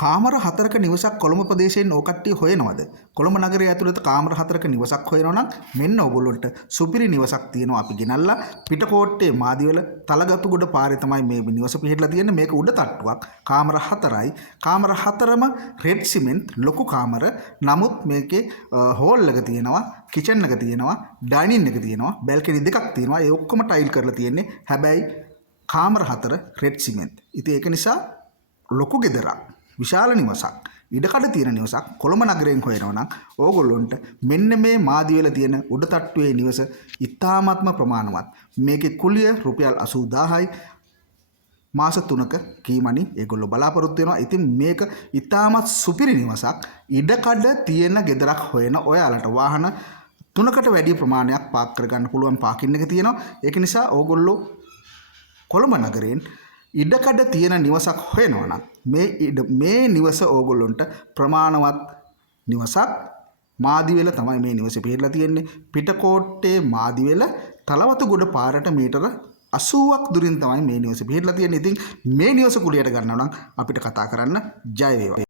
කාමර 4ක නිවසක් කොළඹ ප්‍රදේශයෙන් ඕකට්ටිය හොයනවද? කොළඹ නගරය ඇතුළත කාමර 4ක නිවසක් හොයනවා නම් මෙන්න ඕගොල්ලන්ට සුපිරි නිවසක් තියෙනවා අපි ගෙනල්ලා පිටකොට්ටේ මාදිවල තලගතුගොඩ පාරේ තමයි මේ නිවස පිහිටලා තියෙන්නේ. මේක උඩ තට්ටුවක්. කාමර 4යි. කාමර 4ම රෙඩ් සිමෙන්ට් ලොකු කාමර. නමුත් මේකේ හෝල් එක තියෙනවා, කිචන් එක තියෙනවා, ඩයිනින් එක තියෙනවා, බැල්කනි දෙකක් තියෙනවා. ඒ ඔක්කොම ටයිල් කරලා තියෙන්නේ. හැබැයි කාමර 4 රෙඩ් සිමෙන්ට්. ඉතින් ඒක නිසා ලොකු ගෙදරක්, විශාල නිවසක්, ඉඩකඩ තියෙන නිවසක් කොළඹ නගරයෙන් හොයනවා නම් ඕගොල්ලොන්ට මෙන්න මේ මාදිවල තියෙන උඩ තට්ටුවේ නිවස ඉතාමත්ම ප්‍රමාණවත්. මේකේ කුලිය රුපියල් 80000යි. මාස 3ක කීමනි ඒගොල්ලෝ බලාපොරොත්තු වෙනවා. ඉතින් මේක ඉතාමත් සුපිරි නිවසක්. ඉඩකඩ තියෙන ගෙදරක් හොයන ඔයාලට වාහන 3කට වැඩි ප්‍රමාණයක් පාක් කරගන්න පුළුවන් පාකින් එක තියෙනවා. ඒක නිසා ඕගොල්ලෝ කොළඹ නගරයෙන් ඉඩකඩ තියෙන නිවසක් හොයනවා නම් මේ නිවස ඕගොල්ලොන්ට ප්‍රමාණවත් නිවසක්. මාදිවෙල තමයි මේ නිවස පිහිටලා තියෙන්නේ. පිටකොට්ටේ මාදිවෙල තලවතුගොඩ පාරට මීටර 80ක් දුරින් තමයි මේ නිවස පිහිටලා තියෙන්නේ. ඉතින් මේ නිවස කුලියට ගන්නවා නම් අපිට කතා කරන්න ජය වේවා.